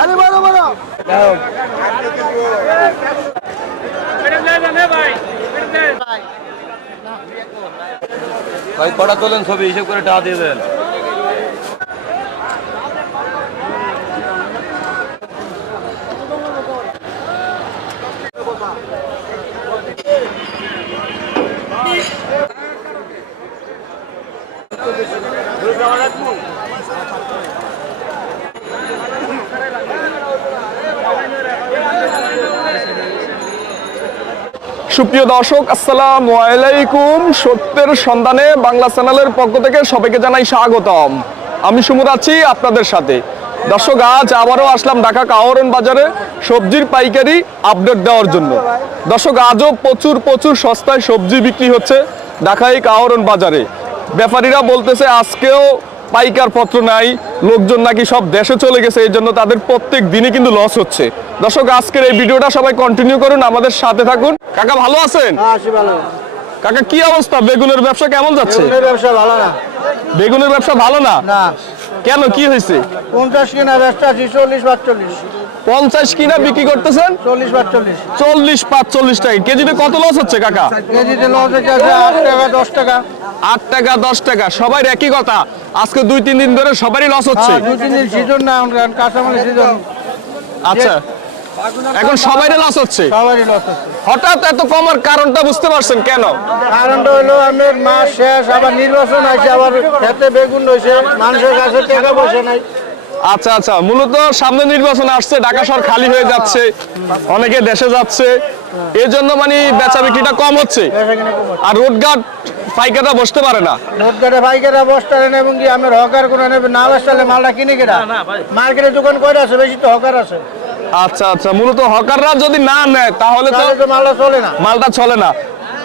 আরে বড় বড়। ভাই কটা তোলেন ছবি? হিসেব করে টাকা দিয়ে দেন। সুপ্রিয় দর্শক, আসসালামু আলাইকুম। সত্যের সন্ধানে বাংলা চ্যানেলের পক্ষ থেকে সবাইকে জানাই স্বাগতম। আমি সুমুদ আছি আপনাদের সাথে। দর্শক, আজ আবারও আসলাম ঢাকা কাওরন বাজারে সবজির পাইকারি আপডেট দেওয়ার জন্য। দর্শক, আজও প্রচুর প্রচুর সস্তায় সবজি বিক্রি হচ্ছে ঢাকায় কাওরন বাজারে। ব্যাপারীরা বলতেছে, আজকেও পাইকার পত্র নাই লোকজন নাকি সব দেশে চলে গেছে এই জন্য তাদের প্রত্যেক দিনই কিন্তু লস হচ্ছে। দর্শক আজকের এই ভিডিওটা সবাই কন্টিনিউ করুন আমাদের সাথে থাকুন। কাকা ভালো আছেন? কাকা কি অবস্থা? বেগুনের ব্যবসা কেমন যাচ্ছে? বেগুনের ব্যবসা ভালো না। বেগুনের ব্যবসা ভালো না? না। কেন কি হয়েছে? পঞ্চাশ কিনা ব্যবসা চল্লিশ পাঁচচল্লিশ পঞ্চাশ কিনা বিক্রি করতেছেন? চল্লিশ পাঁচচল্লিশ চল্লিশ। পাঁচচল্লিশ টাকা। কেজিতে কত লস হচ্ছে কাকা? কেজিতে লস হচ্ছে আট টাকা দশ টাকা। আট টাকা দশ টাকা। সবাই একই কথা। আজকে দুই তিন দিন ধরে সবারই লস হচ্ছে। হ্যাঁ দুই তিন দিন সিজন না আমরা কাঁচামালের সিজন আচ্ছা। এখন সবারই লস হচ্ছে। সবারই লস হচ্ছে। হঠাৎ এত কমার কারণটা বুঝতে পারছেন কেন? কারণটা হলো আমাদের মাস শেষ আবার নির্বাচন আছে আবার খেতে বেগুন রয়েছে মানুষের কাছে টাকা পয়সা নাই। আচ্ছা আচ্ছা। মূলত সামনে নির্বাচন আসছে ঢাকা শহর খালি হয়ে যাচ্ছে অনেকে দেশে যাচ্ছে। এর জন্য মানে বেচা বিক্রিটা কম হচ্ছে। আর রোডঘাট পাইকাররা বসতে পারে না। ভোটগাটে পাইকাররা বসতে পারে না এবং কি আমার হকার করে নেবে না বসলে মালটা কিনে কেনা? মার্কেটে দোকান কয়টা আছে? বেশি তো হকার আছে। আচ্ছা আচ্ছা। মূলত হকাররা যদি না নেয় তাহলে তো মালটা চলে না। মালটা চলে না।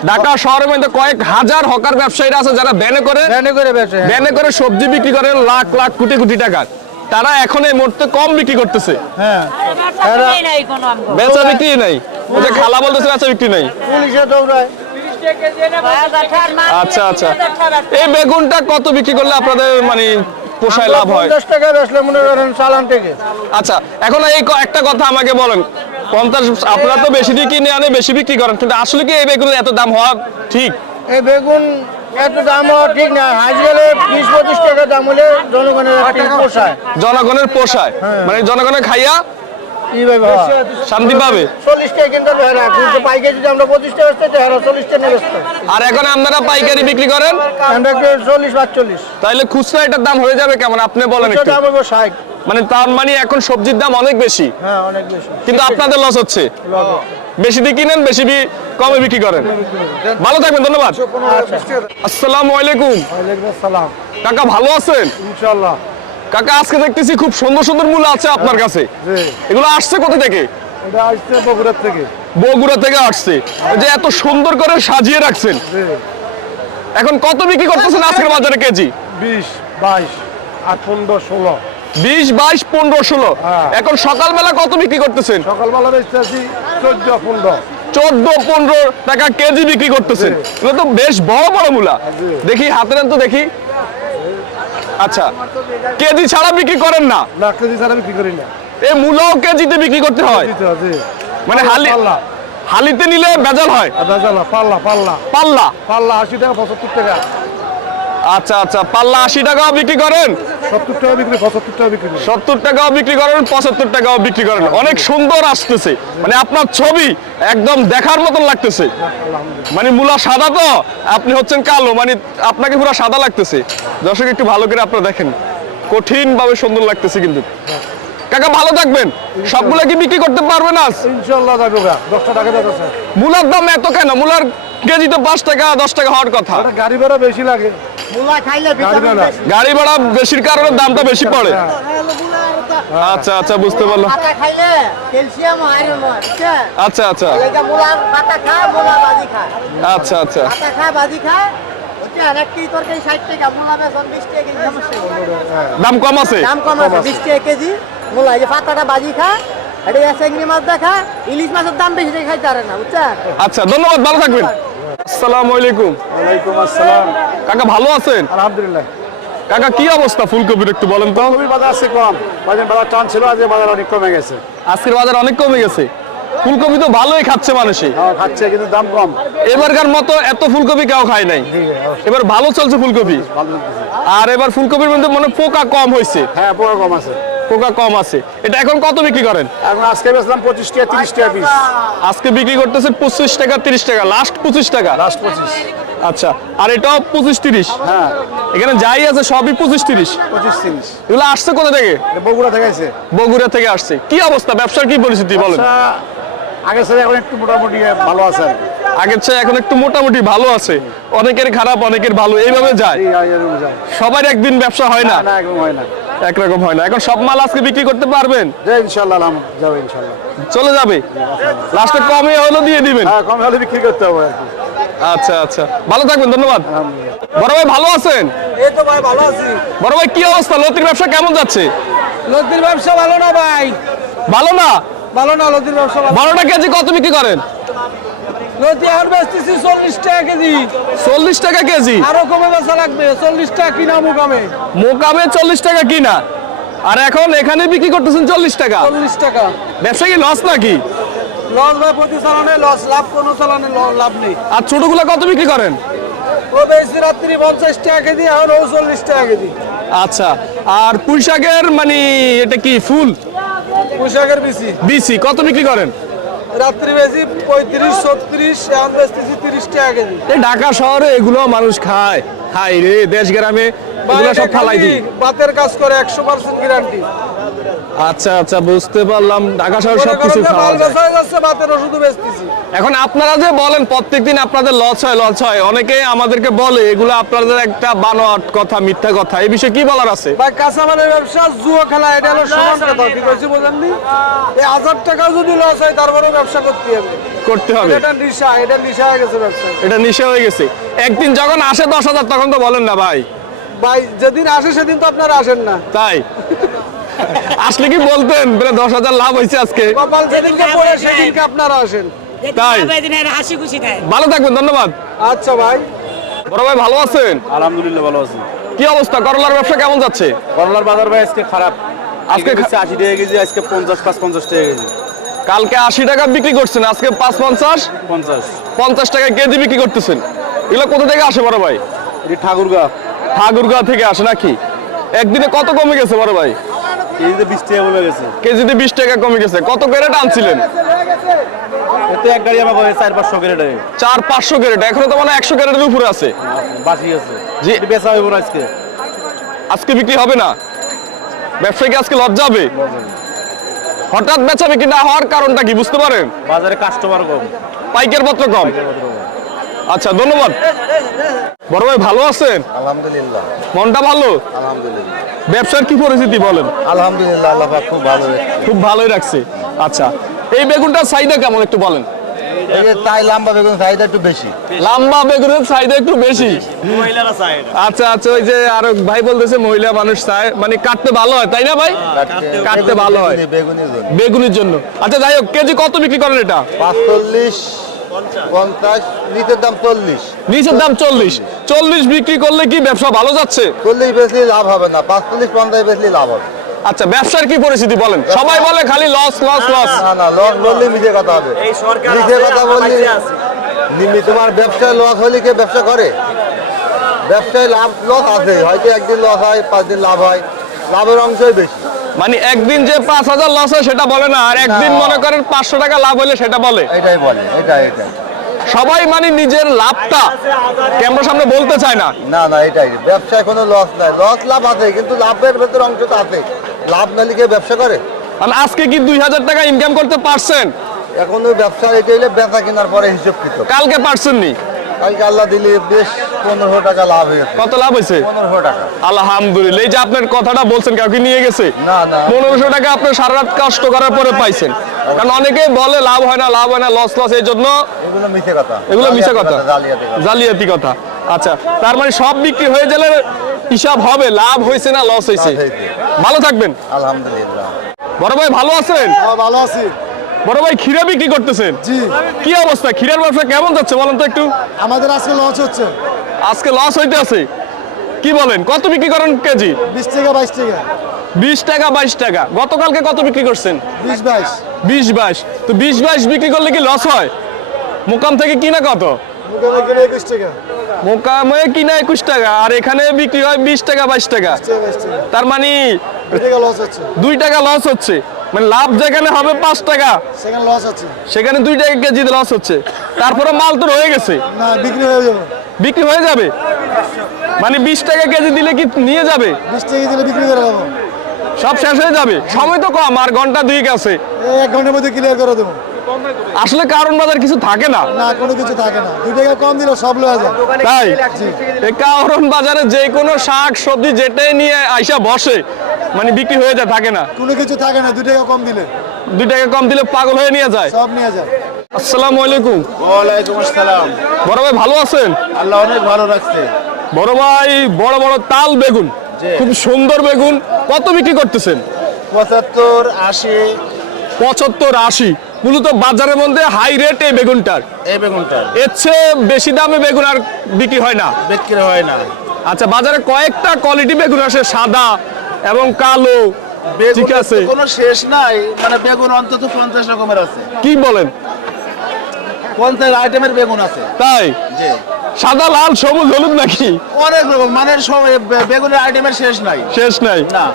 ঢাকা শহরের মধ্যে কয়েক হাজার হকার ব্যবসায়ীরা আছে যারা ব্যানে করে ব্যানে করে বেচে হ্যাঁ। ব্যানে করে সবজি বিক্রি করে লাখ লাখ কোটি কোটি টাকার তারা এখন এই মুহূর্তে কম বিক্রি করতেছে। হ্যাঁ। বেচা বিক্রি নাই ওই যে খালা বলতেছে বেচা বিক্রি নাই। পুলিশে দৌড়ায়। আচ্ছা আচ্ছা। এই বেগুনটা কত বিক্রি করলে আপনাদের মানে পোষায় লাভ হয়? পঞ্চাশ টাকা বেচলে মনে করেন চালান থেকে। আচ্ছা এখন এই ক- একটা কথা আমাকে বলেন। পঞ্চাশ আপনারা তো বেশি দিয়ে কিনে আনে বেশি বিক্রি করেন। কিন্তু আসলে কি এই বেগুনের এত দাম হওয়া ঠিক? এই বেগুন এত দাম ঠিক না। গেলে বিশ পঁচিশ টাকা দাম হলে জনগণের পোষায়। জনগণের পোষায়। মানে জনগণের খাইয়া এইভাবে হয়। শান্তি পাবে। আর এখন আপনারা পাইকারি বিক্রি করেন? তাহলে খুচরা এটার দাম হয়ে যাবে কেমন? আপনি বলেন মানে তার মানে এখন সবজির দাম অনেক বেশি। হ্যাঁ অনেক বেশি। কিন্তু আপনাদের লস হচ্ছে। বেশি দিয়ে কিনেন বেশি কমে বিক্রি করেন। ভালো থাকবেন ধন্যবাদ। আসসালামু আলাইকুম। কাকা ভালো আছেন? কাকা আজকে দেখতেছি খুব সুন্দর সুন্দর মূল্য আছে আপনার কাছে। এগুলো আসছে কোথা থেকে? এটা আসছে বগুড়ার থেকে। বগুড়া থেকে আসছে। যে এত সুন্দর করে সাজিয়ে রাখছেন। এখন কত বিক্রি করতেছেন আজকের বাজারে কেজি? বিশ বাইশ আট পনেরো ষোলো। বিশ বাইশ পনেরো ষোলো। হ্যাঁ। এখন সকালবেলা কত বিক্রি করতেছেন? সকালবেলা বেচতে আছি চোদ্দ পনেরো। চোদ্দ পনেরো টাকা কেজি বিক্রি করতেছেন। এগুলো তো বেশ বড় বড় মূলা। দেখি হাতে নেন তো দেখি। আচ্ছা কেজি ছাড়া বিক্রি করেন না? না কেজি ছাড়া বিক্রি করি না। এই মূলাও কেজিতে বিক্রি করতে হয়? মানে হালি হালিতে নিলে বেজাল হয়? বেজালা পাল্লা পাল্লা। পাল্লা। পাল্লা আশি টাকা পঁচাত্তর টাকা। আচ্ছা আচ্ছা পাল্লা আশি টাকাও বিক্রি করেন? সত্তর টাকা বিক্রি পঁচাত্তর টাকা বিক্রি সত্তর টাকাও বিক্রি করেন পঁচাত্তর টাকাও বিক্রি করেন। অনেক সুন্দর আসতেছে। মানে আপনার ছবি একদম দেখার মতন লাগতেছে। মানে মূলা সাদা তো আপনি হচ্ছেন কালো মানে আপনাকে পুরো সাদা লাগতেছে। দর্শক একটু ভালো করে আপনারা দেখেন। কঠিন ভাবে সুন্দর লাগতেছে কিন্তু। কাকা ভালো থাকবেন। সবগুলা কি বিক্রি করতে পারবেন আজ? টাকা মূলার দাম এত কেন? মূলার কেজি তো পাঁচ টাকা দশ টাকা হওয়ার কথা। গাড়ি ভাড়া বেশি লাগে। গাড়ি ভাড়া। বেশির কারণে দামটা বেশি পড়ে। আচ্ছা আচ্ছা বুঝতে পারলাম। আচ্ছা আচ্ছা। আচ্ছা আচ্ছা। দাম কম আছে? দাম কম আছে বিশ টাকা কেজি। মুলা এই পাতাটা বাজি খায় এটা চিংড়ি মাছ দেখা। ইলিশ মাছের দাম বেশি খাইতে পারে না বুঝছেন? আচ্ছা ধন্যবাদ ভালো থাকবেন। আসসালামু আলাইকুম। ওয়ালাইকুম আসসালাম। কাকা ভালো আছেন? আলহামদুলিল্লাহ। কাকা কি অবস্থা ফুলকপির একটু বলেন তো? ফুলকপির বাজার আছে কম। কদিন বাজার টান ছিল আজ বাজার অনেক কমে গেছে। আজকের বাজার অনেক কমে গেছে। ফুলকপি তো ভালোই খাচ্ছে মানুষই। হ্যাঁ খাচ্ছে কিন্তু দাম কম। এবারকার মতো এত ফুলকপি কেউ খায় নাই। এবার ভালো চলছে ফুলকপি। আর এবার ফুলকপির মধ্যে মনে পোকা কম হয়েছে হ্যাঁ পোকা কম আছে। পোকা কম আছে। এটা এখন কত বিক্রি করেন? এখন আজকে বেচলাম পঁচিশ টাকা তিরিশ টাকা পিস। আজকে বিক্রি করতেছে পঁচিশ টাকা তিরিশ টাকা লাস্ট পঁচিশ টাকা। লাস্ট পঁচিশ। আচ্ছা আর এটাও পঁচিশ তিরিশ? হ্যাঁ। এখানে যাই আছে সবই পঁচিশ তিরিশ। পঁচিশ তিরিশ। এগুলো আসছে কোথা থেকে? বগুড়া থেকে আছে বগুড়া থেকে আসছে। কি অবস্থা? ব্যবসার কি পরিস্থিতি বলেন? আগে স্যার এখন একটু মোটামুটি ভালো আছে আর আগের চেয়ে এখন একটু মোটামুটি ভালো আছে। অনেকের খারাপ অনেকের ভালো। এইভাবে যায়। সবার একদিন ব্যবসা হয় না না একদম হয় না। একরকম হয় না। এখন সব মাল আজকে বিক্রি করতে পারবেন? ইনশাল্লাহ যাবে ইনশাল্লাহ। চলে যাবে? লাস্টে কমে হলো দিয়ে দিবেন। হ্যাঁ কম হলে বিক্রি করতে হবে আচ্ছা আচ্ছা। ভালো থাকবেন ধন্যবাদ। বড় ভাই ভালো আছেন? এই তো ভাই ভালো আছি। বড় ভাই কি অবস্থা? লতির ব্যবসা কেমন যাচ্ছে? লতির ব্যবসা ভালো না ভাই। ভালো না? ভালো না লতির ব্যবসা ভালো। বারোটা কেজি কত বিক্রি করেন? লতি এখন বেচতেছি চল্লিশ টাকা কেজি। চল্লিশ টাকা কেজি? আরও কমে বেচা লাগবে চল্লিশ টাকা কিনা মুকামে। মোকামে চল্লিশ টাকা কিনা? আর এখন এখানে বিক্রি করতেছেন চল্লিশ টাকা? চল্লিশ টাকা। ব্যবসা কি লস নাকি? লস ভাই প্রতি চালানে লস লাভ কোনো চালানে লাভ নেই। আর ছোটগুলো কত বিক্রি করেন? ও বেশি রাত্রি পঞ্চাশ টাকা কেজি এখন ও চল্লিশ টাকা কেজি। আচ্ছা আর পুঁই শাকের মানে এটা কি ফুল? পোশাকের বেশি বিসি কত বিক্রি করেন? রাত্রি বেশি পঁয়ত্রিশ ছত্রিশ এখন বেচতেছি তিরিশ টাকা কেজি। ঢাকা শহরে এগুলো মানুষ খায় খায় রে দেশ গ্রামে এগুলো সব ফালাই দিই। বাতের কাজ করে একশো পার্সেন্ট গ্যারান্টি আচ্ছা আচ্ছা বুঝতে পারলাম। ঢাকা শহরে সব কিছু খাওয়া যায়। এখন আপনারা যে বলেন প্রত্যেকদিন আপনাদের লস হয় লস হয়। অনেকে আমাদেরকে বলে এগুলো আপনাদের একটা বানোয়াট কথা মিথ্যা কথা। এই বিষয়ে কি বলার আছে? ভাই কাঁচামালের ব্যবসা জুয়ো খেলা এটা হলো সমান কথা ঠিক আছে বোঝেননি এই হাজার টাকা যদি লস হয় তারপরেও ব্যবসা করতে হবে। করতে হবে। এটা নিশা এটা নিশা হয়ে গেছে ব্যবসা। এটা নিশা হয়ে গেছে। একদিন যখন আসে দশ হাজার তখন তো বলেন না ভাই। ভাই যেদিন আসে সেদিন তো আপনারা আসেন না। তাই। আসলে কি বলতেন? বেলে দশ হাজার লাভ হয়েছে আজকে। কপাল যেদিনকে পড়ে সেদিনকে আপনারা আসেন। তাই? হাসি খুশি ভালো থাকবেন ধন্যবাদ। আচ্ছা ভাই। বড় ভাই ভালো আছেন? আলহামদুলিল্লাহ ভালো আছি। কি অবস্থা? করলার ব্যবসা কেমন যাচ্ছে? করলার বাজার ভাই আজকে খারাপ। আজকে আশি টাকা কেজি আজকে পঞ্চাশ পাঁচ পঞ্চাশ টাকা কেজি। কালকে আশি টাকা বিক্রি করছেন আজকে পাঁচ পঞ্চাশ। পঞ্চাশ পঞ্চাশ টাকা কেজি বিক্রি করতেছেন। এগুলো কোথা থেকে আসে বড় ভাই? এটি ঠাকুরগা। ঠাকুরগাঁও থেকে আসে নাকি? একদিনে কত কমে গেছে বড় ভাই? কেজিতে বিশ টাকা কমে গেছে। কেজিতে বিশ টাকা কমে গেছে। কত ক্যারেট আনছিলেন? এতে এক গাড়ি আমার করে চার পাঁচশো কেটে দেয় চার পাঁচশো ক্যারেট। এখনও তো মানে একশো ক্যারেটের উপরে আছে। বাসি আছে। জি। বেচা হইব না আজকে। আজকে বিক্রি হবে না? ব্যবসায়ীকে আজকে লজ্জা হবে? হঠাৎ বেচা বিক্রি না হওয়ার কারণটা কি বুঝতে পারেন? বাজারে কাস্টমার কম। পাইকার পত্র কম। আচ্ছা ধন্যবাদ। বড় ভাই ভালো আছেন? আলহামদুলিল্লাহ। মনটা ভালো? আলহামদুলিল্লাহ। ব্যবসার কি পরিস্থিতি বলেন? আলহামদুলিল্লাহ আল্লাহ পাক খুব ভালো খুব ভালোই রাখছে। আচ্ছা এই বেগুনটার চাহিদা কেমন একটু বলেন? এই তাই লম্বা বেগুন চাহিদা একটু বেশি। লম্বা বেগুনের চাহিদা একটু বেশি? আচ্ছা আচ্ছা ওই যে আর ভাই বলতেছে মহিলা মানুষ চায়। মানে কাটতে ভালো হয় তাই না ভাই? কাটতে ভালো হয়। বেগুনের জন্য। বেগুনের জন্য। আচ্ছা যাই হোক কেজি কত বিক্রি করেন এটা? পাঁচচল্লিশ। পঞ্চাশ। নিচের দাম চল্লিশ। নিচের দাম চল্লিশ। চল্লিশ বিক্রি করলে কি ব্যবসা ভালো যাচ্ছে? চল্লিশ বেচলে লাভ হবে না পাঁচচল্লিশ পঞ্চাশ বেচলে লাভ হবে। আচ্ছা ব্যবসার কি পরিস্থিতি বলেন? সবাই বলে খালি লস লস লস না না লস বললে মিথ্যে কথা হবে। মিথ্যে কথা বললে তোমার ব্যবসায় লস হলে কে ব্যবসা করে? ব্যবসায় লাভ লস আছে হয়তো একদিন লস হয় পাঁচ দিন লাভ হয়। লাভের অংশই বেশি। মানে একদিন যে পাঁচ হাজার লস হয় সেটা বলে না আর একদিন মনে করেন পাঁচশো টাকা লাভ হলে সেটা বলে। এটাই বলে এটাই এটাই। সবাই মানে নিজের লাভটা ক্যামেরার সামনে বলতে চায় না। না না এটাই। ব্যবসায় কোনো লস নাই। লস লাভ আছে কিন্তু লাভের ভেতর অংশ তো আছে। লাভ না লিখে ব্যবসা করে? মানে আজকে কি দুই হাজার টাকা ইনকাম করতে পারছেন? এখন ওই ব্যবসা এটা হইলে বেচা কেনার পরে হিসেব কৃত কালকে পারছেন নি কালকে আল্লাহ দিলে বেশ পনেরোশো টাকা লাভ হয়েছে। কত লাভ হয়েছে? পনেরোশো টাকা। আলহামদুলিল্লাহ। এই যে আপনার কথাটা বলছেন কাউকে নিয়ে গেছে? না, না। পনেরোশো টাকা আপনি সারা রাত কষ্ট করার পরে পাইছেন। কারণ অনেকেই বলে লাভ হয় না লাভ হয় না লস লস এই জন্য এগুলো মিথ্যে কথা। এগুলো মিশা কথা। জালিয়াতি কথা। আচ্ছা তার মানে সব বিক্রি হয়ে গেলে হিসাব হবে লাভ হয়েছে না লস হয়েছে? লস হয়েছে। ভালো থাকবেন। আলহামদুলিল্লাহ। বড় ভাই ভালো আছেন? ভালো আছি। বড় ভাই ক্ষীরা বিক্রি করতেছেন জি। কি অবস্থা? ক্ষীরার ব্যবসা কেমন যাচ্ছে বলেন তো একটু? আমাদের আজকে লস হচ্ছে। আজকে লস হইতে আছে। কি বলেন? কত বিক্রি করেন কেজি? বিশ টাকা বাইশ টাকা। বিশ টাকা বাইশ টাকা। গতকালকে কত বিক্রি করছেন? বিশ বাইশ। বিশ বাইশ। তো বিশ বাইশ বিক্রি করলে কি লস হয়? মোকাম থেকে কিনা কত? মোকামে কিনা একুশ টাকা। আর এখানে বিক্রি হয় বিশ টাকা বাইশ টাকা। তার মানে দুই টাকা লস হচ্ছে। মানে লাভ যেখানে হবে পাঁচ টাকা সেখানে লস সেখানে দুই টাকা কেজি লস হচ্ছে। তারপরে মাল তো রয়ে গেছে। না বিক্রি হয়ে যাবে। বিক্রি হয়ে যাবে? মানে বিশ টাকা কেজি দিলে কি নিয়ে যাবে? বিশ টাকা দিলে বিক্রি করে দেবো। সব শেষ হয়ে যাবে? সময় তো কম আর ঘণ্টা দুই গেছে এক ঘণ্টার মধ্যে ক্লিয়ার করে দেবো। আসলে কারণ বাজার কিছু থাকে না। না কোনো কিছু থাকে না। দুই টাকা কম দিলে সব লয়ে যায়। তাই? এই কারণ বাজারে যে কোনো শাক সবজি যেটাই নিয়ে আইসা বসে মানে বিক্রি হয়ে যায় থাকে না। কোনো কিছু থাকে না দুই টাকা কম দিলে। দুই টাকা কম দিলে পাগল হয়ে নিয়ে যায়। সব নিয়ে যায়। আসসালামু আলাইকুম। ওয়ালাইকুম আসসালাম। বড় ভাই ভালো আছেন? আল্লাহ অনেক ভালো রাখছে। বড় ভাই বড় বড় তাল বেগুন। খুব সুন্দর বেগুন। কত বিক্রি করতেছেন? পঁচাত্তর আশি। পঁচাত্তর আশি। মূলত বাজারের মধ্যে হাই রেট এই বেগুনটার। এই বেগুনটা এর চেয়ে বেশি দামে বেগুন আর বিক্রি হয় না। বিক্রি হয় না। আচ্ছা বাজারে কয়েকটা কোয়ালিটি বেগুন আসে সাদা এবং কালো। ঠিক আছে। কোনো শেষ নাই মানে বেগুন অন্তত পঞ্চাশ রকমের আছে। কি বলেন? পঞ্চাশ আইটেমের বেগুন আছে। তাই? জি। সাদা লাল সবুজ হলুদ নাকি? অনেক রকম মানে সব বেগুনের আইটেমের শেষ নাই। শেষ নাই? না।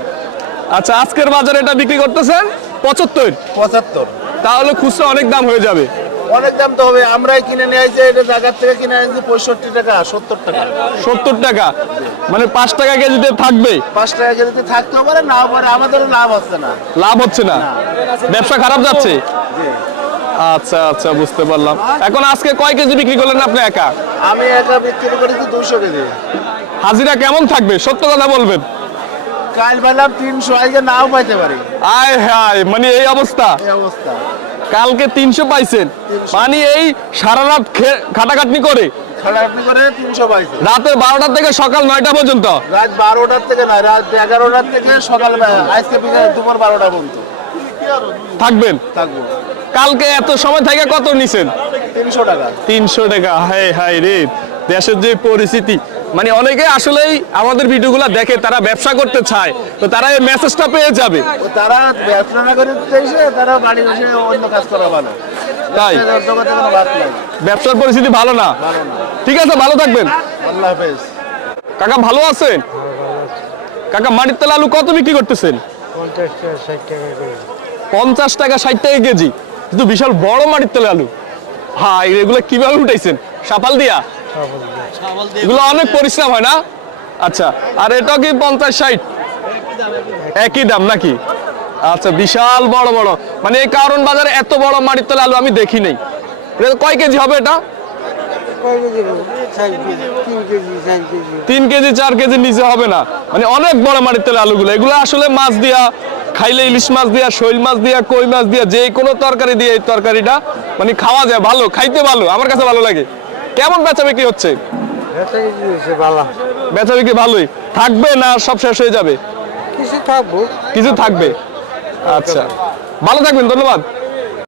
আচ্ছা আজকের বাজারে এটা বিক্রি করতেছেন? পঁচাত্তর। পঁচাত্তর। তাহলে খুচরা অনেক দাম হয়ে যাবে। অনেক দাম তো হবে আমরাই কিনে নিয়ে আসছি এটা জায়গার থেকে কিনে আসছি পঁয়ষট্টি টাকা সত্তর টাকা। সত্তর টাকা? মানে পাঁচ টাকা কেজিতে থাকবে? পাঁচ টাকা কেজিতে থাকতেও পারে না পারে আমাদেরও লাভ হচ্ছে না। লাভ হচ্ছে না? ব্যবসা খারাপ যাচ্ছে? আচ্ছা আচ্ছা বুঝতে পারলাম। এখন আজকে কয় কেজি বিক্রি করলেন আপনি একা? আমি একা বিক্রি করেছি দুশো কেজি। হাজিরা কেমন থাকবে? সত্য কথা বলবেন। কাল পেলাম তিনশো আজকে নাও পাইতে পারি। আয় হায় মানে এই অবস্থা। এই অবস্থা। কালকে তিনশো পাইছেন। মানে এই সারা রাত খাটাখাটনি করে। রাতের বারোটা থেকে সকাল নয়টা পর্যন্ত। রাত বারোটার থেকে না রাত এগারোটার থেকে সকাল আজকে দুপুর বারোটা পর্যন্ত। থাকবেন? থাকব। কালকে এত সময় থেকে কত নিছেন? তিনশো টাকা। তিনশো টাকা হায় হায় রে। দেশের যে পরিস্থিতি। মানে অনেকে আসলেই আমাদের ভিডিওগুলো দেখে তারা ব্যবসা করতে চায় তো তারা এই মেসেজটা পেয়ে যাবে। তারা ব্যবসা না করে এসে তারা বাড়ি বসে অন্য কাজ করা ভালো। তাই? জগতে কোনো বাদ নাই। ব্যবসার পরিস্থিতি ভালো না? ঠিক আছে ভালো থাকবেন। আল্লাহ হাফেজ। কাকা ভালো আছেন? কাকা মাটির তেল আলু কত বিক্রি করতেছেন? পঞ্চাশ টাকা ষাট টাকা কেজি। কিন্তু বিশাল বড় মাটির তেল আলু। হ্যাঁ এগুলো কীভাবে উঠাইছেন? সাপাল দিয়া? এগুলো অনেক পরিশ্রম হয় না? আচ্ছা আর এটা কি পঞ্চাশ ষাট? একই দাম নাকি? আচ্ছা বিশাল বড় বড়। মানে এই কারণ বাজারে এত বড় মাটির তেল আলু আমি দেখি নাই। কয় কেজি হবে এটা? তিন কেজি চার কেজি। নিচে হবে না। মানে অনেক বড় মাটির তেল আলুগুলো। এগুলো আসলে মাছ দিয়া খাইলে ইলিশ মাছ দিয়া শৈল মাছ দিয়া কই মাছ দিয়া যে কোনো তরকারি দিয়ে এই তরকারিটা মানে খাওয়া যায় ভালো খাইতে ভালো আমার কাছে ভালো লাগে। কেমন বেচা বিক্রি হচ্ছে? বেচা বিক্রি ভালোই। থাকবে না সব শেষ হয়ে যাবে? কিছু থাকব। কিছু থাকবে? আচ্ছা। ভালো থাকবেন ধন্যবাদ।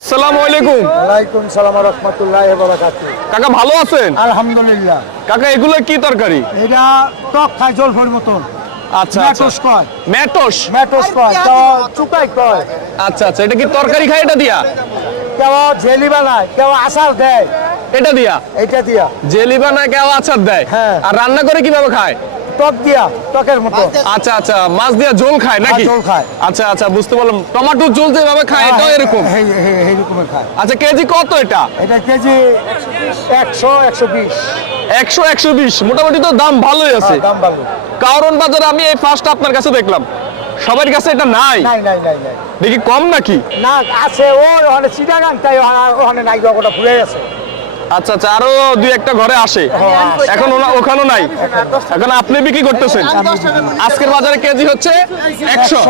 আসসালামু আলাইকুম। ওয়ালাইকুম সালাম রহমতুল্লাহ বারাকাতু কাকা ভালো আছেন? আলহামদুলিল্লাহ। কাকা এগুলো কি তরকারি? এটা টক জলফর মতন। আচ্ছা আচ্ছা। ম্যাটোস কয়। ম্যাটোস? ম্যাটোস কয়। তো চুকাই কয়। আচ্ছা আচ্ছা। এটা কি তরকারি খায় এটা দিয়া? কেউ জেলি বানায় কেউ আচার দেয়। এটা দিয়া? এইটা দিয়া। জেলি বানায় কেউ আচার দেয়? হ্যাঁ। আর রান্না করে কীভাবে খায়? টক দিয়া টকের মতো। আচ্ছা আচ্ছা মাছ দিয়া ঝোল খায় নাকি? ঝোল খায়। আচ্ছা আচ্ছা বুঝতে পারলাম। টমেটো ঝোল যেভাবে খায় এরকম? হ্যাঁ, এই রকমের খায়। আচ্ছা কেজি কত এটা? এটা কেজি একশো একশো বিশ। একশো একশো বিশ। মোটামুটি তো দাম ভালোই আছে। দাম ভালো। কারণ বাজারে আমি এই ফার্স্ট আপনার কাছে দেখলাম। সবার কাছে এটা নাই। নাই নাই নাই দেখি কম নাকি? না আছে ও ওখানে চিটাগাং তাই ওখানে- ওখানে নাই ওটা ঘুরে গেছে। আচ্ছা আচ্ছা আরও দুই একটা ঘরে আসে। এখন ওনা- ওখানেও নাই। এখন আপনি বিক্রি করতেছেন। আজকের বাজারে কেজি হচ্ছে একশো।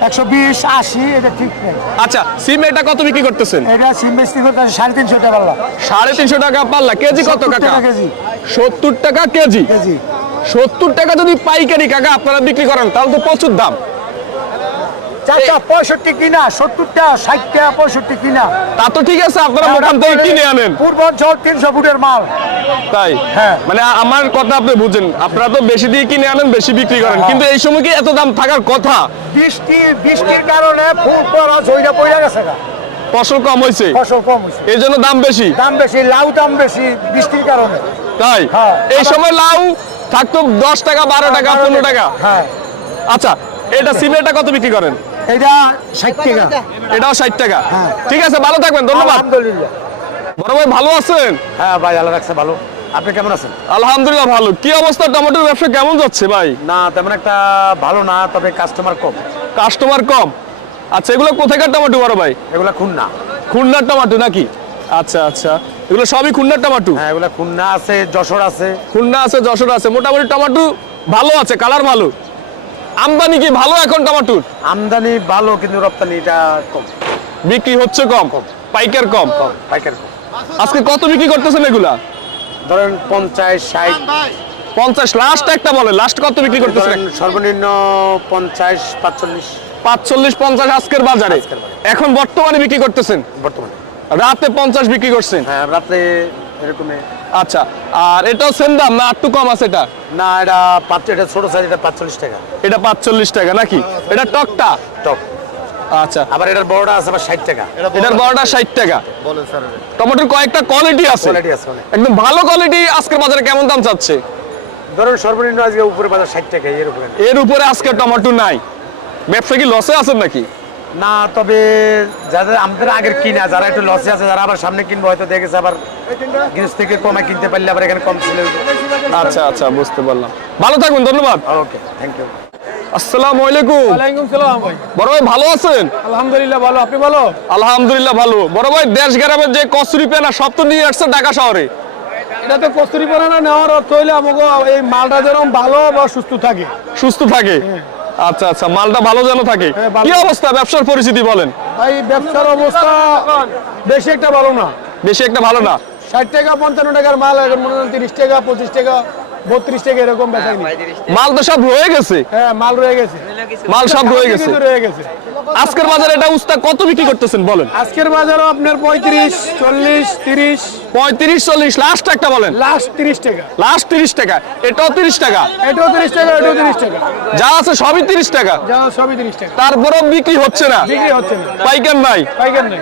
একশো বিশ আশি এটা ঠিক আচ্ছা সিম এটা কত বিক্রি করতেছেন? এটা সিম বেশি করতে সাড়ে তিনশো টাকা পাল্লা। সাড়ে তিনশো টাকা পাল্লা। কেজি কত টাকা কেজি। সত্তর টাকা কেজি? কেজি। সত্তর টাকা যদি পাইকারি কাকা আপনারা বিক্রি করেন তাহলে তো প্রচুর দাম। চাচা পঁয়ষট্টি কিনা সত্তর টাকা ষাট টাকা পঁয়ষট্টি কিনা। তা তো ঠিক আছে আপনারা ওখান থেকে কিনে আনেন। পূর্বাঞ্চল তিনশো ফুটের মাল। তাই? হ্যাঁ। মানে আমার কথা আপনি বুঝেন আপনারা তো বেশি দিয়ে কিনে আনেন বেশি বিক্রি করেন। হ্যাঁ। কিন্তু এই সময় কি এত দাম থাকার কথা? বৃষ্টি বৃষ্টির কারণে ফুল পড়া ঝইরা পড়ে গেছে ফসল কম হয়েছে ফসল কম হয়েছে এই জন্য দাম বেশি? দাম বেশি লাউ দাম বেশি বৃষ্টির কারণে। তাই? হ্যাঁ। এই সময় লাউ থাকতো দশ টাকা বারো টাকা পনেরো টাকা। হ্যাঁ। আচ্ছা এটা সিমেন্টটা কত বিক্রি করেন? এটা ষাট টাকা। এটাও ষাট টাকা। ঠিক আছে ভালো থাকবেন ধন্যবাদ। আলহামদুলিল্লাহ। বড় ভাই ভালো আছেন? হ্যাঁ ভাই আল্লাহ রাখছে ভালো। আপনি কেমন আছেন? আলহামদুলিল্লাহ ভালো। কি অবস্থা? টমেটোর ব্যবসা কেমন যাচ্ছে ভাই? না তেমন একটা ভালো না তবে কাস্টমার কম। কাস্টমার কম? আচ্ছা এগুলো কোথাকার টমেটো বড় ভাই? এগুলা খুলনা খুলনার টমেটো নাকি? আচ্ছা আচ্ছা। এগুলো সবই খুলনার টমেটো? হ্যাঁ এগুলা খুলনা আছে যশোর আছে। খুলনা আছে যশোর আছে। মোটামুটি টমেটো ভালো আছে কালার ভালো। আমদানি কি ভালো এখন টমেটোর? আমদানি ভালো কিন্তু রপ্তানিটা কম। বিক্রি হচ্ছে কম? পাইকার কম? পাইকার কম। আজকে কত বিক্রি করতেছেন এগুলা? ধরেন পঞ্চাশ ষাট। পঞ্চাশ লাস্ট একটা বলে লাস্ট কত বিক্রি করতেছেন? সর্বনিম্ন পঞ্চাশ পাঁচচল্লিশ। পাঁচচল্লিশ পঞ্চাশ আজকের বাজারে। এখন বর্তমানে বিক্রি করতেছেন? বর্তমানে। রাতে পঞ্চাশ বিক্রি করছেন? হ্যাঁ রাত্রে এরকমে আচ্ছা আর এটাও সেম দাম না একটু কম আছে এটা? না এটা পাঁচ এটা ছোট সাইজ এটা পাঁচচল্লিশ টাকা। এটা পাঁচচল্লিশ টাকা নাকি? এটা টকটা? টক। আচ্ছা। আবার এটার বড়টা আছে আবার ষাট টাকা। এটার বড়টা ষাট টাকা। টমেটোর কয়েকটা কোয়ালিটি আছে। কোয়ালিটি আছে একদম ভালো কোয়ালিটি আজকের বাজারে কেমন দাম চাচ্ছে? ধরুন সর্বনিম্ন আজকে উপরে বাজার ষাট টাকা এর উপরে। এর উপরে আজকে টমেটো নাই। ব্যবসা কি লসে আছেন নাকি? না তবে যাদের আমাদের আগের কিনা যারা একটু লসে আছে যারা আবার সামনে কিনবো হয়তো দেখেছে আবার জিনিস থেকে কমে কিনতে পারলে আবার এখানে কম ছিল আচ্ছা আচ্ছা বুঝতে পারলাম। ভালো থাকবেন ধন্যবাদ। ওকে থ্যাংক ইউ আসসালামু আলাইকুম। ওয়ালাইকুম সালাম ভাই। বড় ভাই ভালো আছেন? আলহামদুলিল্লাহ ভালো। আপনি ভালো? আলহামদুলিল্লাহ ভালো। বড় ভাই দেশ গ্রামের যে কচুরি পেনা সব তো নিয়ে আসছে ঢাকা শহরে। এটা তো কস্তুরি পানা নেওয়ার অর্থ হইলে আমাকে এই মালটা যেরকম ভালো বা সুস্থ থাকে। সুস্থ থাকে। আচ্ছা আচ্ছা মালটা ভালো যেন থাকে। হ্যাঁ। কি অবস্থা? ব্যবসার পরিস্থিতি বলেন। ভাই ব্যবসার অবস্থা বেশি একটা ভালো না। বেশি একটা ভালো না? ষাট টাকা পঞ্চান্ন টাকার মাল এখন মনে হয় তিরিশ টাকা পঁচিশ টাকা বত্রিশ টাকা এরকম বেচাই মাল তো সব রয়ে গেছে। হ্যাঁ মাল রয়ে গেছে। মাল সব রয়ে গেছে। রয়ে গেছে। আজকের বাজারে এটা উস্তা কত বিক্রি করতেছেন বলেন? আজকের বাজারও আপনার পঁয়ত্রিশ চল্লিশ তিরিশ। পঁয়ত্রিশ চল্লিশ লাস্ট একটা বলেন। লাস্ট তিরিশ টাকা। লাস্ট তিরিশ টাকা এটাও তিরিশ টাকা। এটাও তিরিশ টাকা এটাও তিরিশ টাকা। যা আছে সবই তিরিশ টাকা। যা সবই তিরিশ টাকা। তারপরেও বিক্রি হচ্ছে না। বিক্রি হচ্ছে না। পাইকার নাই। পাইকার নেই।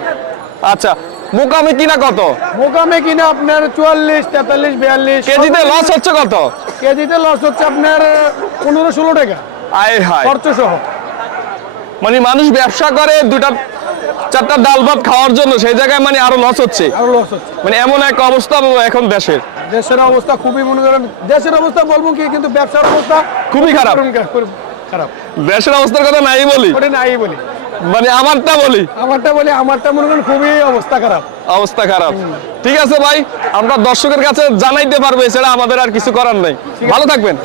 আচ্ছা মোকামে কিনা কত? মোকামে কিনা আপনার চুয়াল্লিশ তেতাল্লিশ বিয়াল্লিশ। কেজিতে লস হচ্ছে কত? কেজিতে লস হচ্ছে আপনার পনেরো ষোলো টাকা। আয় হায়। খরচ সহ মানে মানুষ ব্যবসা করে দুটা চারটা ডাল ভাত খাওয়ার জন্য সেই জায়গায় মানে আরও লস হচ্ছে। আরও লস হচ্ছে। মানে এমন এক অবস্থা এখন দেশের। দেশের অবস্থা খুবই মনে করেন দেশের অবস্থা বলব কি কিন্তু ব্যবসার অবস্থা খুবই খারাপ। খারাপ। দেশের অবস্থার কথা নাই বলি। ওটা নাই বলি। মানে আমারটা বলি। আমারটা বলি আমারটা মনে করেন খুবই অবস্থা খারাপ। অবস্থা খারাপ। ঠিক আছে ভাই আমরা দর্শকের কাছে জানাইতে পারব এছাড়া আমাদের আর কিছু করার নাই। ভালো থাকবেন।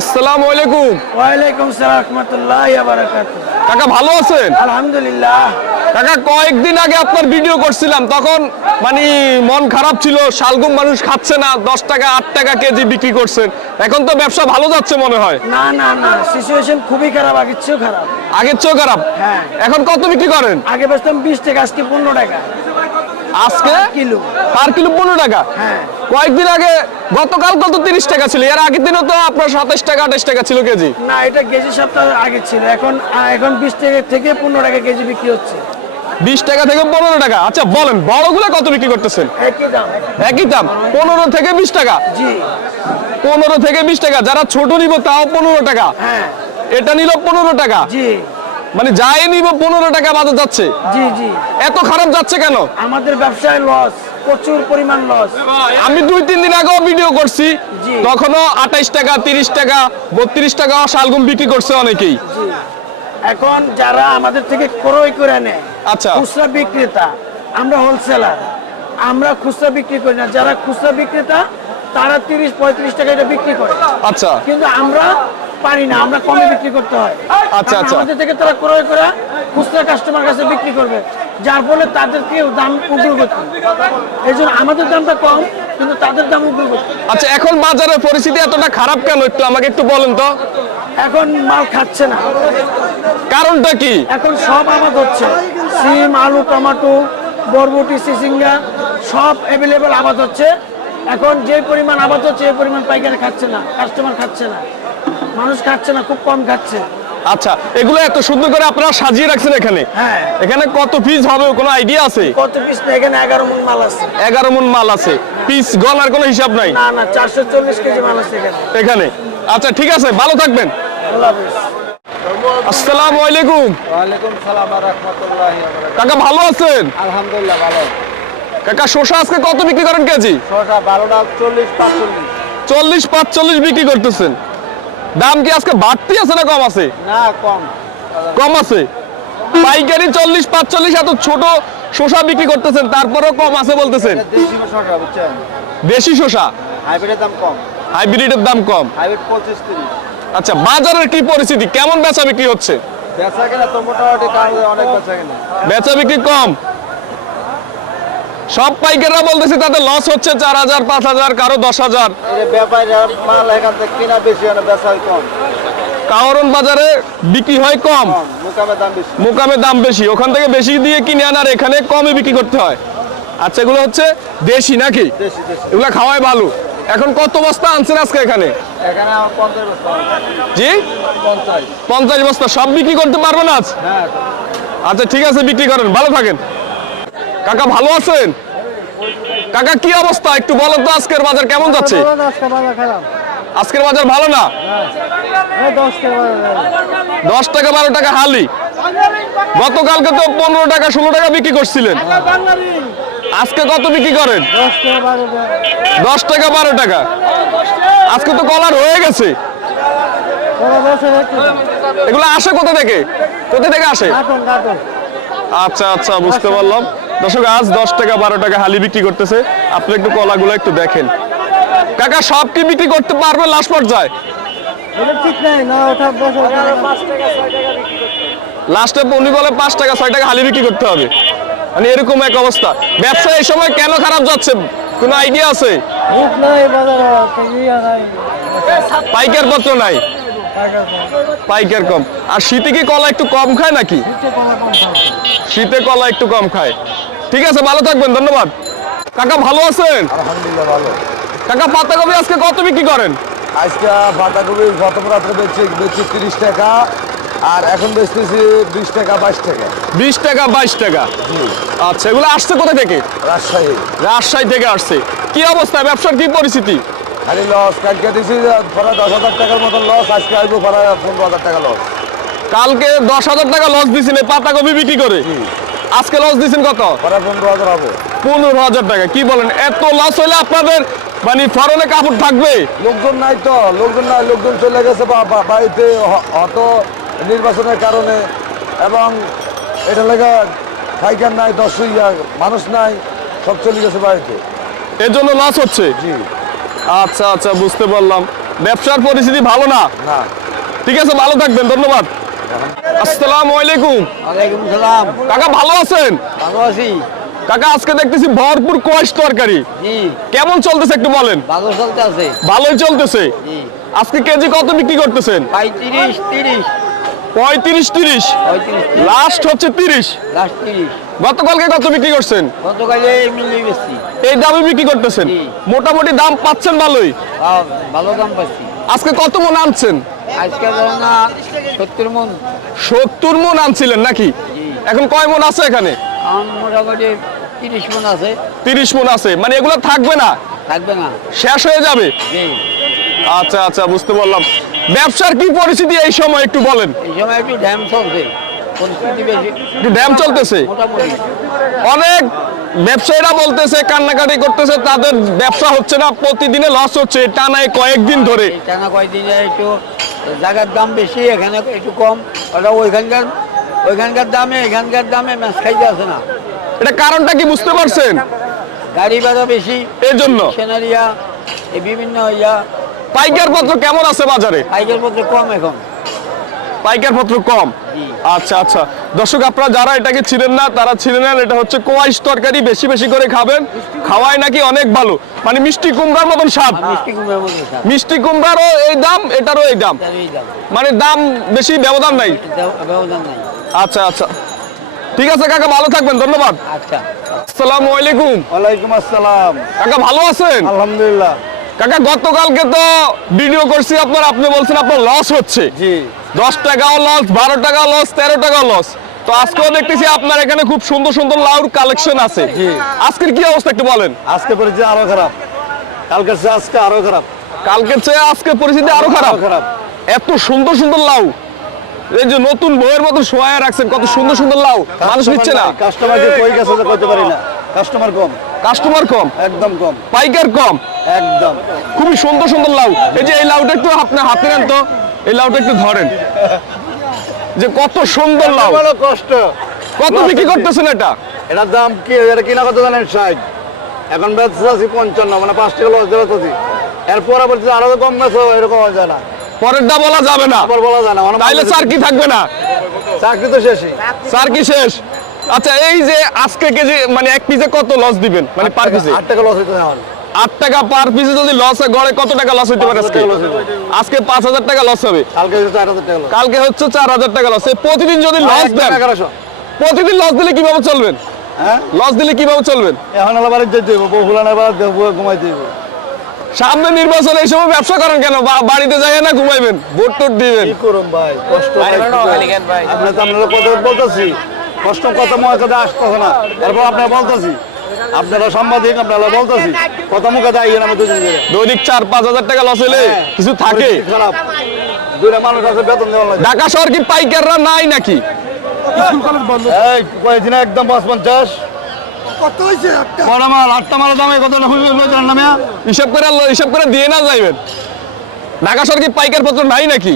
আসসালামু আলাইকুম। ওয়ালাইকুম আসসালাম রহমতুল্লাহ বারাকাতুহ। কাকা ভালো আছেন? আলহামদুলিল্লাহ। কাকা কয়েকদিন আগে আপনার ভিডিও করছিলাম তখন মানে মন খারাপ ছিল শালগুম মানুষ খাচ্ছে না দশ টাকা আট টাকা কেজি বিক্রি করছেন। এখন তো ব্যবসা ভালো যাচ্ছে মনে হয়। না না না সিচুয়েশন খুবই খারাপ আগের চেয়েও খারাপ। আগের চেয়েও খারাপ? হ্যাঁ। এখন কত বিক্রি করেন? আগে বেচতাম বিশ টাকা আজকে পনেরো টাকা। আজকে? কিলো। পার কিলো পনেরো টাকা? হ্যাঁ। কয়েকদিন আগে গতকাল কত তিরিশ টাকা ছিল এর আগের দিনও তো আপনার সাতাশ টাকা আঠাশ টাকা ছিল কেজি। না এটা কেজি সপ্তাহ আগে ছিল এখন এখন বিশ টাকা থেকে পনেরো টাকা কেজি বিক্রি হচ্ছে। বিশ টাকা থেকে পনেরো টাকা। আচ্ছা বলেন বড়গুলো কত বিক্রি করতেছেন? একই দাম। পনেরো থেকে বিশ টাকা? জি। পনেরো থেকে বিশ টাকা যারা ছোট নিব তাও পনেরো টাকা। হ্যাঁ। এটা নিল পনেরো টাকা? জি। মানে যাই নিব পনেরো টাকা বাজার যাচ্ছে। জি জি। এত খারাপ যাচ্ছে কেন? আমাদের ব্যবসায় লস প্রচুর পরিমাণ লস আমি দুই তিন দিন আগেও ভিডিও করছি। তখনও আঠাইশ টাকা তিরিশ টাকা বত্রিশ টাকা শালগুম বিক্রি করছে অনেকেই। এখন যারা আমাদের থেকে ক্রয় করে নেয় আচ্ছা। খুচরা বিক্রেতা আমরা হোলসেলার আমরা খুচরা বিক্রি করি না। যারা খুচরা বিক্রেতা তারা তিরিশ পঁয়ত্রিশ টাকা এটা বিক্রি করে। আচ্ছা। কিন্তু আমরা পারি না আমরা কমে বিক্রি করতে হয়। আচ্ছা, আচ্ছা। আমাদের থেকে তারা ক্রয় করে খুচরা কাস্টমার কাছে বিক্রি করবে। যার ফলে তাদেরকে দাম উগ্রগতি এই জন্য আমাদের দামটা কম কিন্তু তাদের দাম উগ্রগতি আচ্ছা এখন বাজারের পরিস্থিতি এতটা খারাপ কেন একটু আমাকে একটু বলেন তো? এখন মাল খাচ্ছে না। কারণটা কি? এখন সব আবাদ হচ্ছে। সিম আলু টমেটো বরবটি সিসিঙ্গা সব অ্যাভেলেবেল আবাদ হচ্ছে। এখন যে পরিমাণ আবাদ হচ্ছে এই পরিমাণ পাইকারি খাচ্ছে না কাস্টমার খাচ্ছে না। মানুষ খাচ্ছে না খুব কম খাচ্ছে। আচ্ছা এগুলো এত সুন্দর করে আপনারা সাজিয়ে রাখছেন এখানে? হ্যাঁ। এখানে কত পিস হবে? কোনো আইডিয়া আছে? কত পিস না এখানে এগারো মন মাল আছে। এগারো মন মাল আছে। পিস গলার কোনো হিসাব নাই? না না চারশো চল্লিশ কেজি মাল আছে এখানে। এখানে। আচ্ছা ঠিক আছে ভালো থাকবেন। আল্লাহ হাফেজ। আসসালামু আলাইকুম। ওয়ালাইকুম সালাম রহমতুল্লাহ কাকা ভালো আছেন? আলহামদুলিল্লাহ ভালো। কাকা শসা আজকে কত বিক্রি করেন কেজি? ছটা বারোটা চল্লিশ পাঁচচল্লিশ। চল্লিশ পাঁচচল্লিশ বিক্রি করতেছেন। দাম কি আজকে বাড়তি আছে না কম আছে? না কম। কম আছে? পাইকারি চল্লিশ পাঁচচল্লিশ এত ছোট শসা বিক্রি করতেছেন তারপরেও কম আছে বলতেছেন। দেশি শসা হাইব্রিডের দাম কম। হাইব্রিডের দাম কম। হাইব্রিড পঁচিশ আচ্ছা বাজারের কি পরিস্থিতি? কেমন বেচা বিক্রি হচ্ছে? বেচা কেনা তো মোটামুটি অনেক বেচা কেনা। বেচা বিক্রি কম? সব পাইকাররা বলতেছে তাদের লস হচ্ছে চার হাজার পাঁচ হাজার কারও দশ হাজার। এই যে ব্যাপারীরা মাল এখান থেকে কিনা বেশি বেচা কম। কাওরন বাজারে বিক্রি হয় কম। কম দাম বেশি। মোকামে দাম বেশি। ওখান থেকে বেশি দিয়ে কিনে আনার এখানে কমে বিক্রি করতে হয়। আচ্ছা এগুলো হচ্ছে দেশি নাকি? এগুলো খাওয়াই ভালো। এখন কত বস্তা আনছেন আজকে এখানে? জি? পঞ্চাশ। পঞ্চাশ বস্তা। সব বিক্রি করতে পারবেন আজ? হ্যাঁ। আচ্ছা ঠিক আছে বিক্রি করেন। ভালো থাকেন। কাকা ভালো আছেন? কাকা কি অবস্থা? একটু বলো তো আজকের বাজার কেমন যাচ্ছে? আজকের বাজার ভালো না? বাজার দশ টাকা বারো টাকা হালি। গতকালকে তো পনেরো টাকা ষোলো টাকা বিক্রি করছিলেন। আজকে কত বিক্রি করেন? দশ টাকা বারো টাকা। আজকে তো কলার হয়ে গেছে। এগুলো আসে কোথা থেকে? কোথা থেকে আসে? আচ্ছা আচ্ছা বুঝতে পারলাম। দর্শক আজ দশ টাকা বারো টাকা হালি বিক্রি করতেছে। আপনি একটু কলাগুলো একটু দেখেন। কাকা সব কি বিক্রি করতে পারবে লাস্ট পর্যায়ে? লাস্টে উনি বলে পাঁচ টাকা ছয় টাকা হালি বিক্রি করতে হবে। মানে এরকম এক অবস্থা। ব্যবসা এই সময় কেন খারাপ যাচ্ছে? কোনো আইডিয়া আছে? পাইকার পত্র নাই। পাইকার কম। আর শীতে কি কলা একটু কম খায় নাকি? শীতে কলা একটু কম খায়। ঠিক আছে ভালো থাকবেন ধন্যবাদ। কাকা ভালো আছেন? আলহামদুলিল্লাহ ভালো। কাকা পাতাকপি আজকে কত বিক্রি করেন? আজকে বাঁধাকপি গত রাত্রে বেচছি বেচছি তিরিশ টাকা আর এখন বেচতেছি বিশ টাকা বাইশ টাকা। বিশ টাকা বাইশ টাকা। আচ্ছা এগুলো আসছে কোথা থেকে? রাজশাহী। রাজশাহী থেকে আসছে। কি অবস্থা ব্যবসার কি পরিস্থিতি? খালি লস কালকে দিছি ধরা দশ হাজার টাকার মতন লস আজকে আসব ধরা পনেরো হাজার টাকা লস কালকে দশ হাজার টাকা লস এই পাতাকপি বিক্রি করে। আজকে লস দিয়েছেন কত? পনেরো হাজার হবে। পনেরো হাজার টাকা। কি বলেন এত লস হলে আপনাদের মানে ফরনে কাপড় থাকবে? লোকজন নাই তো লোকজন নাই লোকজন চলে গেছে বাড়িতে হয়তো নির্বাচনের কারণে। এবং এটা লেগে পাইকার নাই দর্শক ইয়া, মানুষ নাই সব চলে গেছে বাড়িতে। এর জন্য লস হচ্ছে? জি। আচ্ছা আচ্ছা বুঝতে পারলাম। ব্যবসার পরিস্থিতি ভালো না? না। ঠিক আছে ভালো থাকবেন ধন্যবাদ। আসসালামু আলাইকুম। ওয়ালাইকুম সালাম। কাকা ভালো আছেন? ভালো আছি। কাকা আজকে দেখতেছি ভরপুর কোয়াশ তরকারি। কেমন চলতেছে একটু বলেন? ভালো চলতে আছে ভালোই চলতেছে। আজকে কেজি কত বিক্রি করতেছেন? পঁয়ত্রিশ তিরিশ। পঁয়ত্রিশ তিরিশ। লাস্ট হচ্ছে তিরিশ। গতকালকে কত বিক্রি করছেন? এই দামে বিক্রি করতেছেন? মোটামুটি দাম পাচ্ছেন ভালোই। ভালো দাম পাচ্ছি। আজকে কত মন আনছেন? আজকে ধরো না সত্তর মন। সত্তর মন আনছিলেন নাকি? এখন কয় মন আছে এখানে? আমার মোটামুটি তিরিশ মন আছে। তিরিশ মন আছে। মানে এগুলো থাকবে না? থাকবে না। শেষ হয়ে যাবে? আচ্ছা আচ্ছা বুঝতে পারলাম। ব্যবসার কি পরিস্থিতি এই সময় একটু বলেন? এই সময় একটু ড্যাম চলছে। পরিস্থিতি বেশি। একটু ড্যাম চলতেছে? অনেক ব্যবসায়ীরা বলতেছে কান্নাকাটি করতেছে তাদের ব্যবসা হচ্ছে না প্রতিদিনে লস হচ্ছে টানায় কয়েকদিন ধরে। টানা কয়দিনে একটু জায়গার দাম বেশি এখানে একটু কম। ওটা ওইখানকার ওইখানকার দামে এখানকার দামে ম্যাচ খাইতে আছে না। এটা কারণটা কি বুঝতে পারছেন? গাড়ি ভাড়া বেশি এর জন্য সেনারিয়া বিভিন্ন ইয়া। পাইকার পত্র কেমন আছে বাজারে? পাইকার পত্র কম এখন। পাইকার পত্র কম আচ্ছা আচ্ছা। দর্শক আপনারা যারা এটাকে ছিলেন না তারা ছিলেন না এটা হচ্ছে কোয়াইশ তরকারি বেশি বেশি করে খাবেন। খাওয়ায় নাকি অনেক ভালো। মানে মিষ্টি কুমড়ার মতন স্বাদ। মিষ্টি কুমড়ার মতো কুমড়ারও এই দাম এটারও এই দাম। মানে দাম বেশি ব্যবধান নাই। ব্যবধান নাই। আচ্ছা আচ্ছা। ঠিক আছে কাকা ভালো থাকবেন ধন্যবাদ। আচ্ছা। আসসালামু আলাইকুম। ওয়ালাইকুম আসসালাম। কাকা ভালো আছেন? আলহামদুলিল্লাহ। কাকা গতকালকে তো ভিডিও করছি আপনার আপনি বলছেন আপনার লস হচ্ছে। জি। দশ টাকাও লস বারো টাকা লস তেরো টাকা লস তো আজকেও দেখতেছি আপনার এখানে খুব সুন্দর সুন্দর লাউর কালেকশন আছে। আজকের কি অবস্থা একটু বলেন। আজকে পরিস্থিতি আরও খারাপ। কালকে চেয়ে আজকে আরও খারাপ। কালকের চেয়ে আজকে পরিস্থিতি আরও খারাপ। আরও খারাপ। এত সুন্দর সুন্দর লাউ। এই যে নতুন বইয়ের মতো শোয়া রাখছেন কত সুন্দর সুন্দর লাউ। মানুষ নিচ্ছে না। কাস্টমারকে কই গেছে যে কইতে পারি না। কাস্টমার কম। কাস্টমার কম। একদম কম। পাইকার কম। একদম। খুবই সুন্দর সুন্দর লাউ। এই যে এই লাউটা একটু আপনি হাতে নেন তো। এই লাউটা একটু ধরেন। যে কত সুন্দর লাউ। বড় কষ্ট। কত বিক্রি করতেছেন এটা? এটার দাম কি? এটা কিনা কত জানেন? ষাট। এখন বেচতে আছি পঞ্চান্ন মানে পাঁচ টাকা লস তো এরপর আবার যদি আরও কম বেচো এরকম হয়ে না। পরেরটা বলা যাবে না। আবার বলা যায় না তাইলে স্যার কি থাকবে না? চাকরি তো শেষই। স্যার কি শেষ? আচ্ছা এই যে আজকে কেজি মানে এক পিসে কত লস দিবেন? মানে পার পিসে আট টাকা লস হইতে আট টাকা পার পিসে যদি লস হয় গড়ে কত টাকা লস হইতে পারে আজকে। আজকে পাঁচ হাজার টাকা লস হবে। কালকে হচ্ছে চার হাজার টাকা লস প্রতিদিন যদি লস দেন। প্রতিদিন লস দিলে কীভাবে চলবেন? হ্যাঁ? লস দিলে কীভাবে চলবেন? এখন যেতে হইব বউ ফুলানোর বার ঘুমাইতে হইব সামনে নির্বাচন এই সময় ব্যবসা করেন কেন? বা- বাড়িতে যাই না ঘুমাইবেন? ভোট টোট দিবেন। কি করুন ভাই? কষ্ট তো। আপনারা কথা বলতেছি। কষ্ট কত মনে কথা আসতেছে না। এরপর আপনারা বলতেছি। আপনারা সাংবাদিক আপনারা বলতেছি। কত মুখে যাই আমি দুদিন ধরে দৈনিক চার পাঁচ হাজার টাকা লস হলে কিছু থাকে? খারাপ। দুইটা মানুষ আছে বেতন দেওয়া লাগে। ঢাকা শহর কি পাইকাররা নাই নাকি? এই কয়েকদিন একদম পাঁচ পঞ্চাশ। বড় মাল আটটা মালের দামে কত নামে হিসাব করে হিসাব করে দিয়ে না যাইবেন। ঢাকা শহর কি পাইকার পত্র নাই নাকি?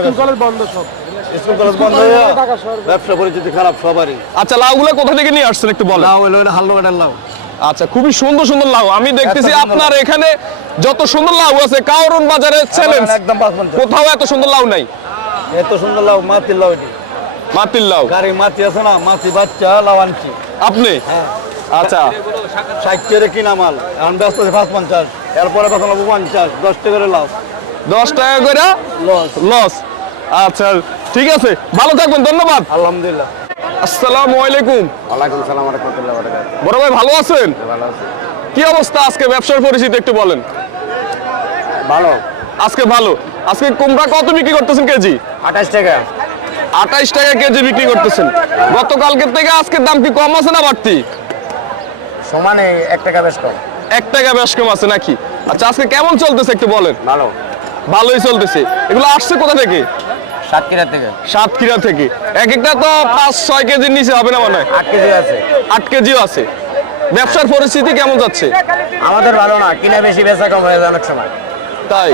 স্কুল কলেজ বন্ধ ব্যবসা পরিস্থিতি খারাপ সবারই। আচ্ছা লাউগুলো কোথা থেকে নিয়ে আসছেন একটু বলেন? লাউ হইল হাল্লো কাটার লাউ। আচ্ছা খুবই সুন্দর সুন্দর লাউ। আমি দেখতেছি আপনার এখানে যত সুন্দর লাউ আছে কাউরন বাজারে চ্যালেঞ্জ একদম কোথাও এত সুন্দর লাউ নাই। এত সুন্দর লাউ মাতির লাউ এটি। মাটির লাউ। গাড়ি মাছি আছে না মাছি বাচ্চা লাউ আনছি আপনি আচ্ছা। ষাট টাকা কিনা মাল এখন ব্যস্ত আছে পাঁচ পঞ্চাশ। এরপরে বেতন হব পঞ্চাশ দশ টাকা করে লাভ দশ টাকা করে? লস। লস। আচ্ছা ঠিক আছে। ভালো থাকবেন ধন্যবাদ। আলহামদুলিল্লাহ। আসসালামু আলাইকুম। ওয়ালাইকুম সালাম রহমতুল্লাহ বড় ভাই ভালো আছেন? কি অবস্থা আজকে ব্যবসার পরিস্থিতি একটু বলেন। ভালো। আজকে ভালো। আজকে কুমড়া কত বিক্রি করতেছেন কেজি? আঠাশ টাকা। আঠাইশ টাকা কেজি বিক্রি করতেছেন। গতকালকের থেকে আজকের দাম কি কম আছে না বাড়তি? সমানে এক টাকা বেশ কম। এক টাকা বেশ কম আছে নাকি? আচ্ছা আজকে কেমন চলতেছে একটু বলেন। ভালো। ভালোই চলতেছে। এগুলো আসছে কোথা থেকে? সাতক্ষীরা থেকে। সাতক্ষীরা থেকে। এক একটা তো পাঁচ ছয় কেজির নিচে হবে না মনে হয়? আট কেজি আছে। আট কেজিও আছে। ব্যবসার পরিস্থিতি কেমন যাচ্ছে? আমাদের ভালো না কিনা বেশি বেচা কম হয়ে যায় অনেক সময়। তাই?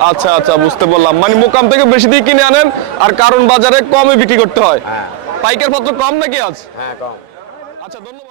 আচ্ছা আচ্ছা বুঝতে পারলাম মানে মোকাম থেকে বেশি দিয়ে কিনে আনেন আর কারণ বাজারে কমে বিক্রি করতে হয়। হ্যাঁ। পাইকার পত্র কম নাকি আজ? হ্যাঁ কম। আচ্ছা ধন্যবাদ।